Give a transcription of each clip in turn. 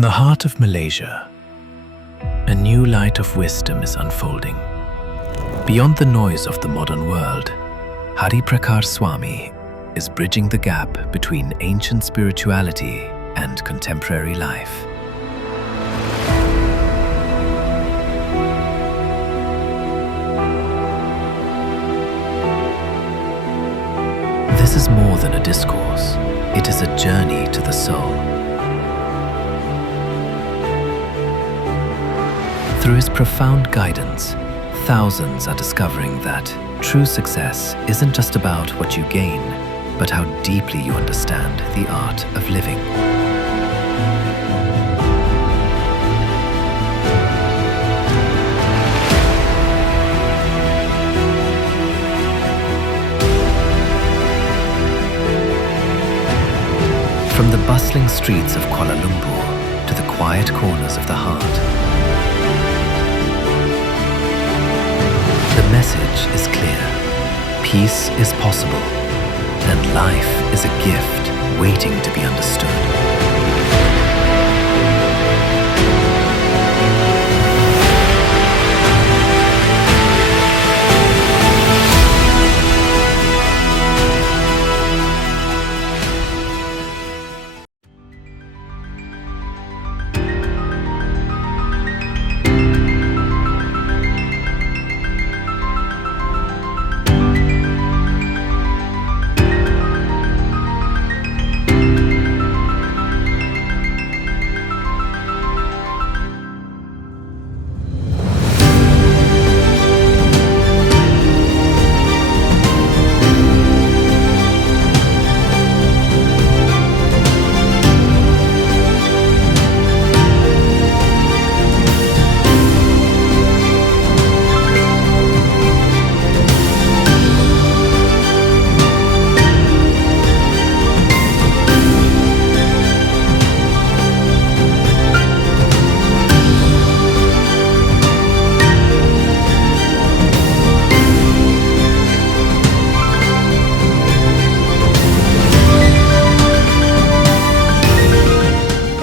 In the heart of Malaysia, a new light of wisdom is unfolding. Beyond the noise of the modern world, Hari Prakar Swami is bridging the gap between ancient spirituality and contemporary life. This is more than a discourse. It is a journey to the soul. Through his profound guidance, thousands are discovering that true success isn't just about what you gain, but how deeply you understand the art of living. From the bustling streets of Kuala Lumpur to the quiet corners of the heart, the message is clear. Peace is possible, and life is a gift waiting to be understood.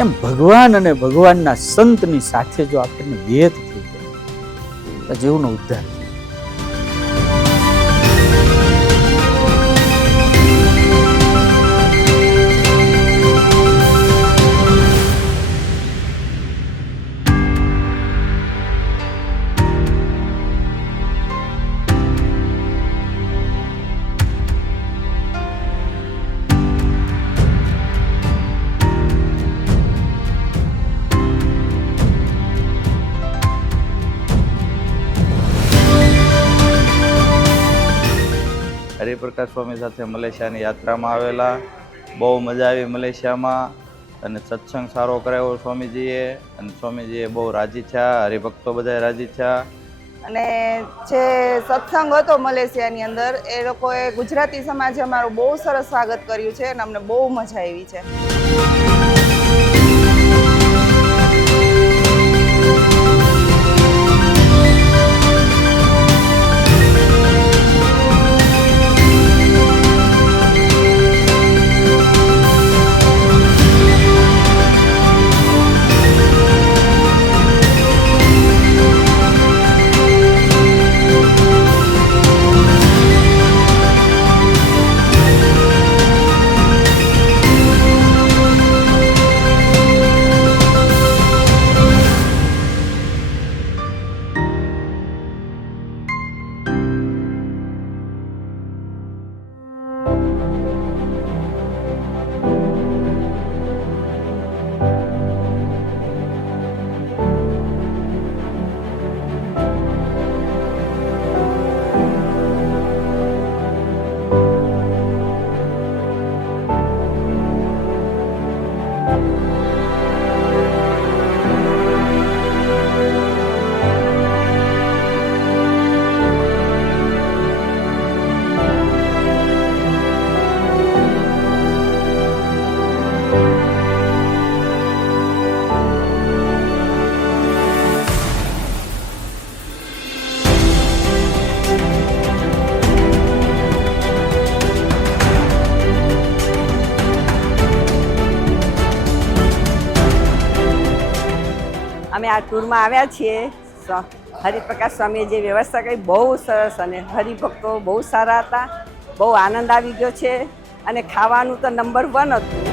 એમ ભગવાન અને ભગવાનના સંતની સાથે જો આપણને વેદ થઈ જાય તો જીવનો ઉદ્ધાર થાય. હરિપ્રકાશ સ્વામી સાથે મલેશિયાની યાત્રામાં આવેલા. બહુ મજા આવી મલેશિયામાં અને સત્સંગ સારો કરાવ્યો સ્વામીજીએ અને સ્વામીજીએ બહુ રાજી થયા, હરિભક્તો બધા રાજી થયા. અને જે સત્સંગ હતો મલેશિયાની અંદર એ લોકોએ ગુજરાતી સમાજે અમારું બહુ સરસ સ્વાગત કર્યું છે અને અમને બહુ મજા આવી છે. અમે આ ટૂરમાં આવ્યા છીએ. હરિપ્રકાશ સ્વામીએ જે વ્યવસ્થા કરી બહુ સરસ અને હરિભક્તો બહુ સારા હતા. બહુ આનંદ આવી ગયો છે અને ખાવાનું તો નંબર 1 હતું.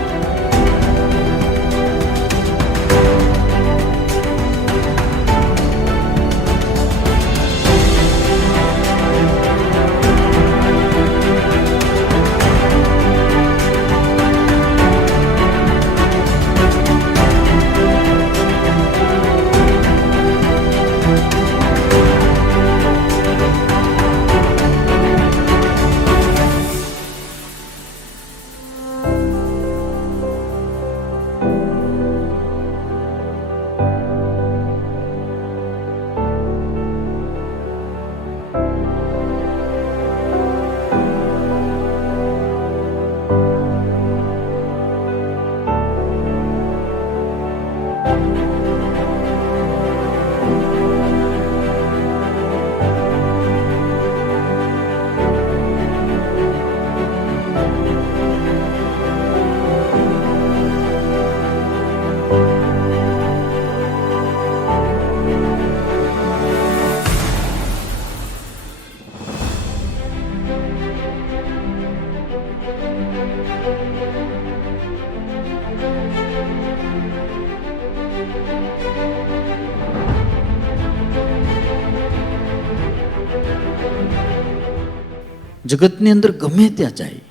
જગતની અંદર ગમે ત્યાં જાય,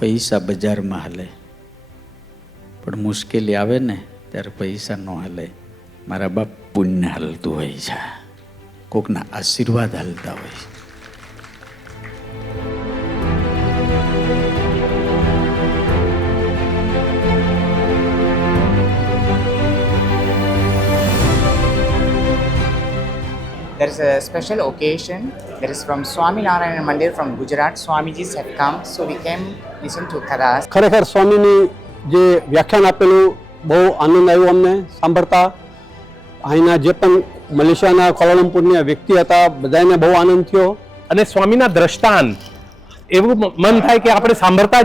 પૈસા બજારમાં હાલે, પણ મુશ્કેલી આવે ને ત્યારે પૈસા ન હાલે. મારા બાપ પુણ્ય હાલતું હોય છે, કોકના આશીર્વાદ હાલતા હોય છે. There is a special occasion that is from Swami Narayana Mandir from Gujarat. Swamijis have come, so we came listen to Kadas. ખરેખર સ્વામીની જે વ્યાખ્યાન આપેલું બહુ આનંદ આવ્યો અમને સાંભળતા. અહીંના જે પણ મલેશિયાના કોલાલમપુરના વ્યક્તિ હતા બધાને બહુ આનંદ થયો. અને સ્વામીના દ્રષ્ટાંત એવું મન થાય કે આપણે સાંભળતા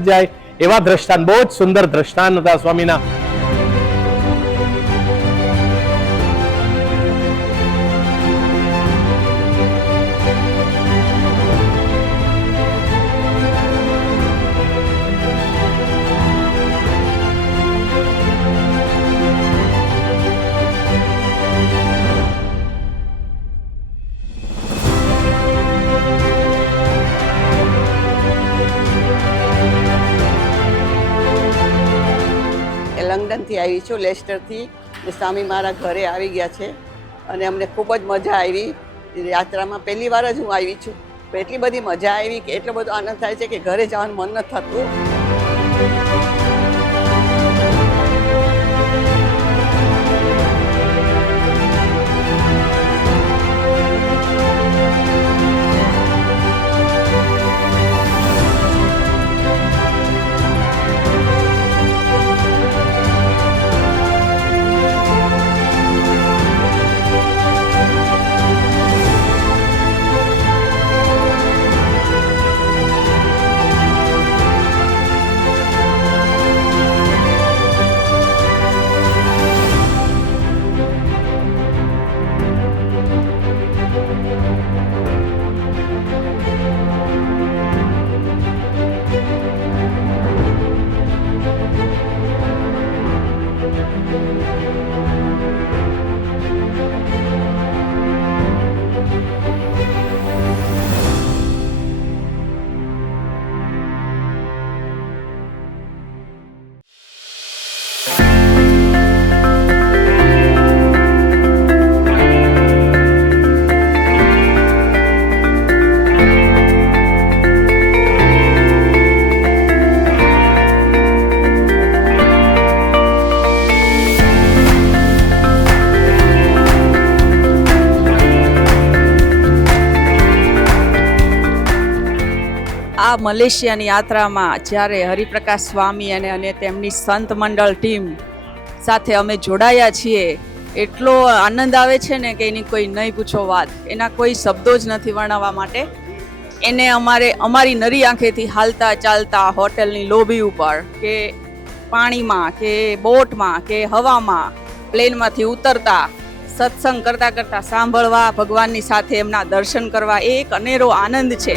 જ જાય એવા દ્રષ્ટાંત, બહુ જ સુંદર દ્રષ્ટાંત હતા સ્વામીના. લંડનથી આવી છું, લેસ્ટરથી. સ્વામી મારા ઘરે આવી ગયા છે અને અમને ખૂબ જ મજા આવી. યાત્રામાં પહેલી વાર જ હું આવી છું, એટલી બધી મજા આવી કે એટલો બધો આનંદ થાય છે કે ઘરે જવાનું મન નથી થતું. આ મલેશિયાની યાત્રામાં જ્યારે હરિપ્રકાશ સ્વામી અને તેમની સંત મંડળ ટીમ સાથે અમે જોડાયા છીએ, એટલો આનંદ આવે છે ને કે એની કોઈ નહીં પૂછો વાત. એના કોઈ શબ્દો જ નથી વર્ણવવા માટે. એને અમારી નરી આંખેથી હાલતા ચાલતા હોટલની લોબી ઉપર કે પાણીમાં કે બોટમાં કે હવામાં પ્લેનમાંથી ઉતરતા સત્સંગ કરતાં કરતાં સાંભળવા, ભગવાનની સાથે એમના દર્શન કરવા એ એક અનેરો આનંદ છે.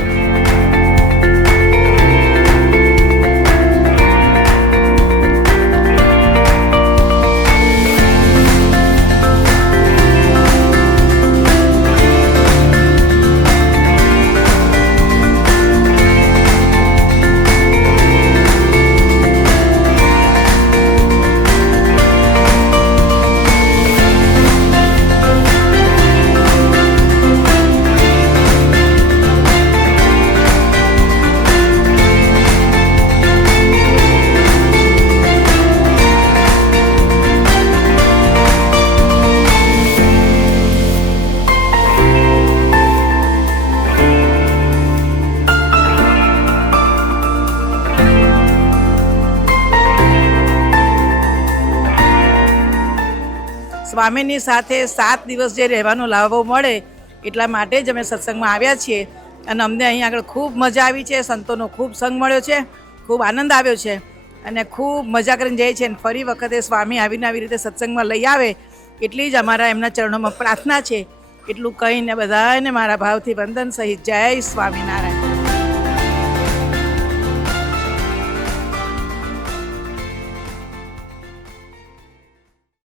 સ્વામીની સાથે 7 દિવસ જે રહેવાનો લાભો મળે એટલા માટે જ અમે સત્સંગમાં આવ્યા છીએ અને અમને અહીં આગળ ખૂબ મજા આવી છે. સંતોનો ખૂબ સંગ મળ્યો છે, ખૂબ આનંદ આવ્યો છે અને ખૂબ મજા કરીને જાય છે. અને ફરી વખતે સ્વામી આવીને આવી રીતે સત્સંગમાં લઈ આવે એટલી જ અમારા એમના ચરણોમાં પ્રાર્થના છે. એટલું કહીને બધાને મારા ભાવથી વંદન સહિત જય સ્વામિનારાયણ.